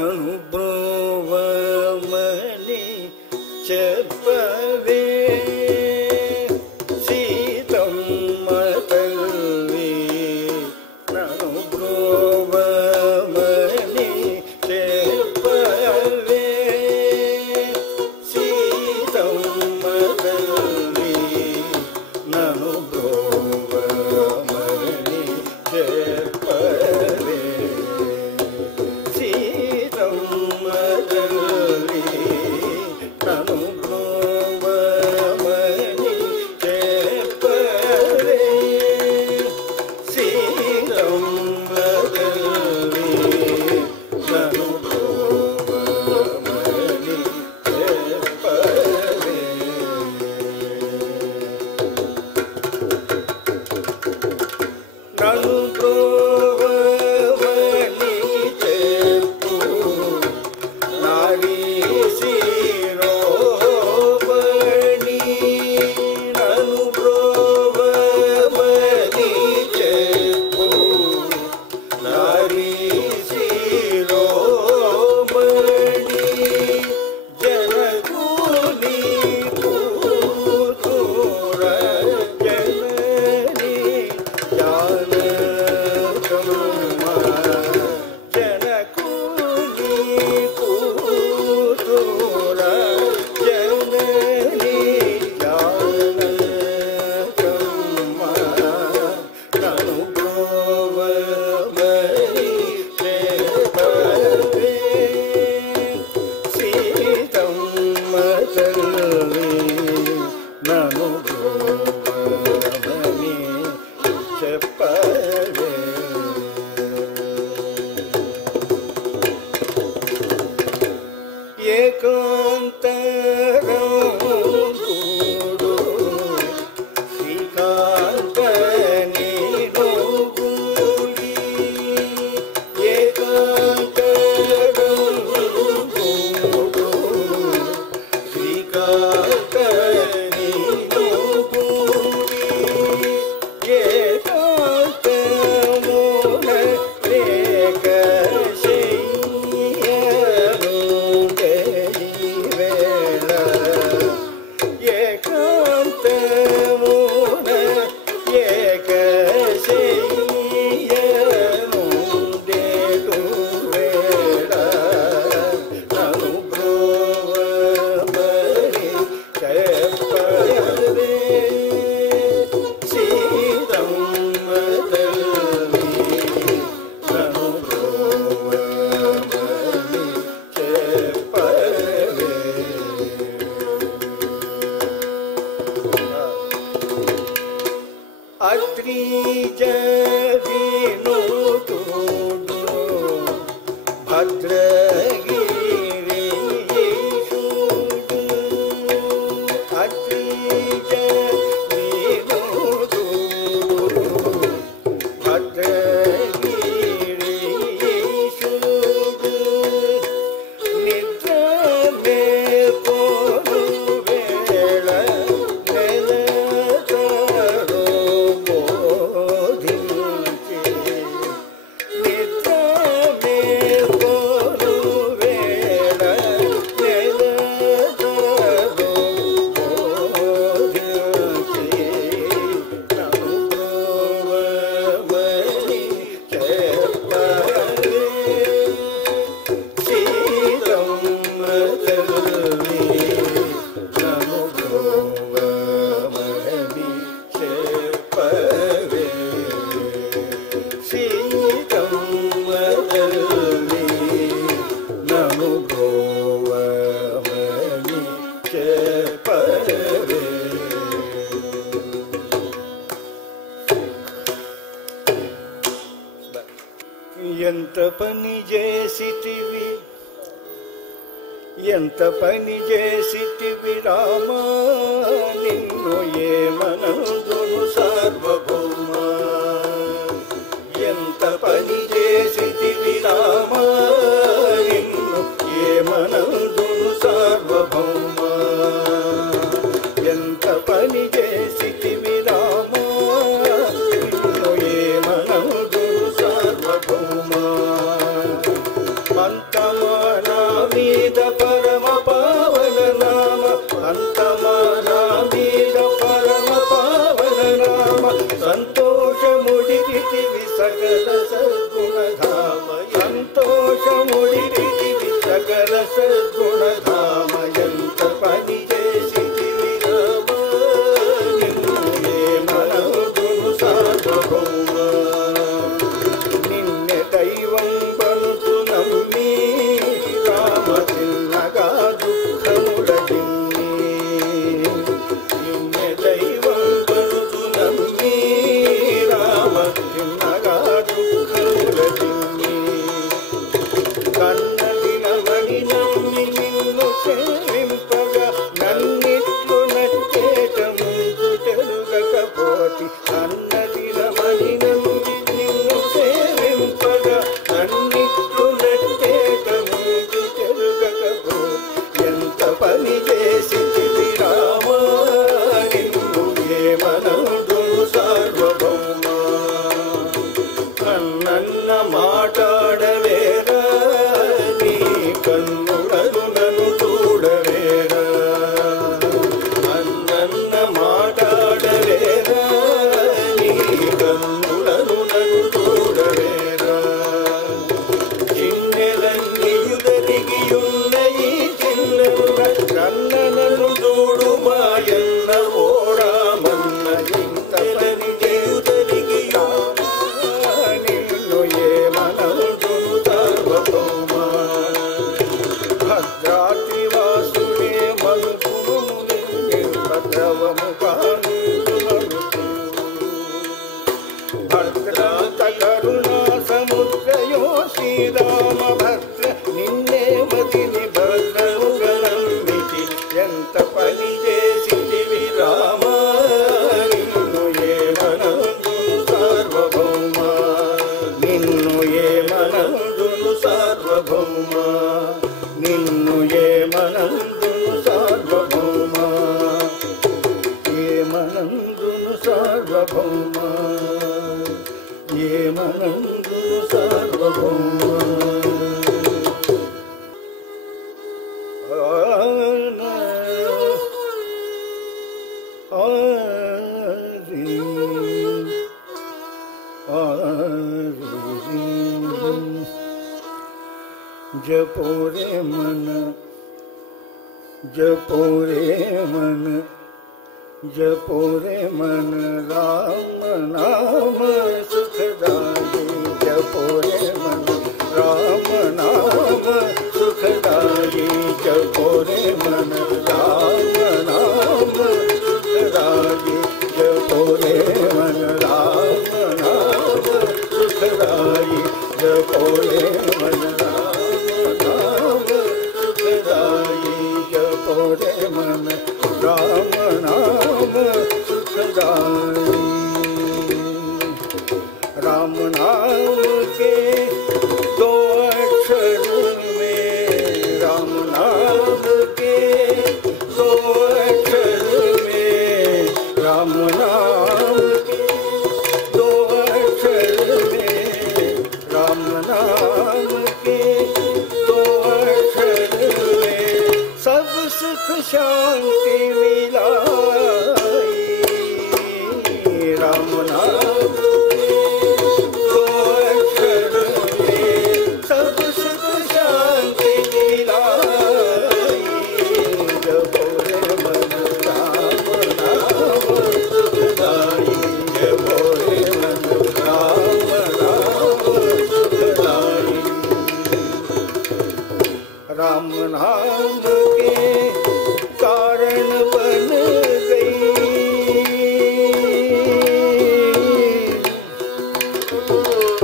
నను బ్రోవమని చెప్పవే సీతమ్మ తల్లి నను బ్రోవమని చెప్పవే సీతమ్మ తల్లి నను బ్రోవమని చెప్పవే సీతమ్మ తల్లి నను బ్రోవమని చెప్పవే సీతమ్మ తల్లి నను బ్రోవమని చెప్పవే నను బ్రోవమని చెప్పు నారీ శిరోమణి నను బ్రోవమని చెప్పు నారీ శిరోమణి జనకుని కూతుర జనని జానకమ్మ జనకుని కూతుర జనని జానకమ్మ నను బ్రోవమని చెప్పవే సీతమ్మ తల్లి నను బ్రోవమని చెప్పవే ఏకాంతరం గూడు శ్రీకాంతని నోగుడి ఏకాంతరం గూడు శ్రీకాంతని నోగుడి ఏకాంతమున రేఖ శయ్యను వేళ ఏకాంతమున ఏక శయ్యను వేళ నను బ్రోవమని చెప్పవే సీతమ్మ తల్లి నను బ్రోవమని చెప్పవే అద్రిజ వినుతుడు భద్రగిరీశుడు అద్రిజ వినుతుడు భద్రగిరీశుడు నిద్ర మేల్కొను వేళ నెలతరో బోధించి నిద్ర మేల్కొను వేళ నెలతరో బోధించి నను బ్రోవమని చెప్పవే సీతమ్మ తల్లి నను బ్రోవమని చెప్పవే సీతమ్మ తల్లి నను బ్రోవమని చెప్పవే ఎంత పని చేసితివి ఎంత పని చేసితివి రామా నిన్ను ఏమనందును సార్వభౌమ ఎంత పని చేసితివి రామా నిన్ను ఏమనందును సార్వభౌమ ఎంత పని చేసితివి రామా నిన్ను ఏమనందును సార్వభౌమ మంతమా నిన్ను ఏమనందును సార్వభౌమ ఏమనందును సార్వభౌమ ఏమనందును సార్వభౌమ जपो रे मन जपो रे मन जपो रे मन राम नाम सुखदाई जपो रे मन राम नाम सुखदाई जपो रे मन राम नाम सुखदाई जपो रे मन राम नाम सुखदाई जपो रे मन मन राम नाम सुखदाई राम नाम के दो अक्षर में राम नाम के दो अक्षर में राम नाम के दो अक्षर में राम नाम के दो अक्षर में सब सुख शांति मिलाई राम नाम दो अक्षर में सब सुख शांति मिलाई जपो रे मन राम नाम सुखदाई जपो रे मन राम नाम सुखदाई राम नाम कारण बन गई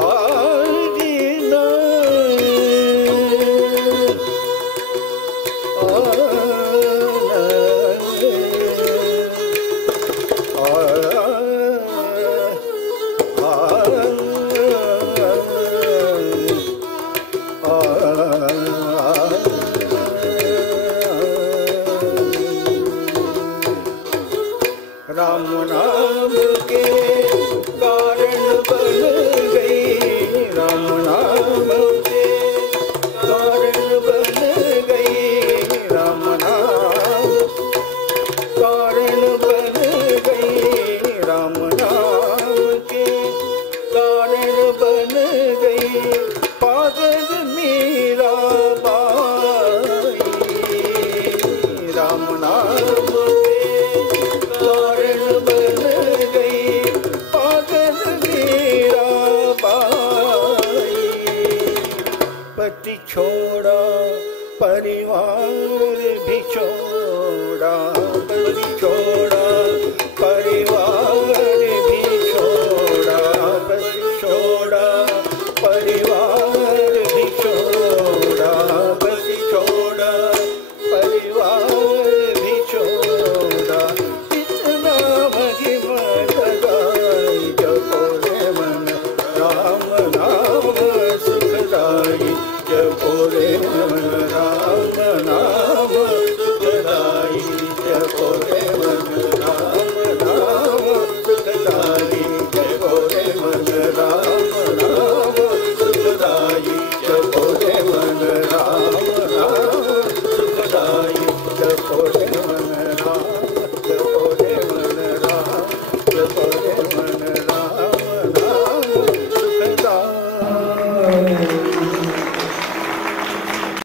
आदीना राम नाम के कारण बन गई राम नाम के कारण बन गई राम नाम कारण बन गई राम नाम के कारण बन गई पागल मीरा बाई राम नाम पति छोड़ा परिवार भी छोड़ा पति छोड़ा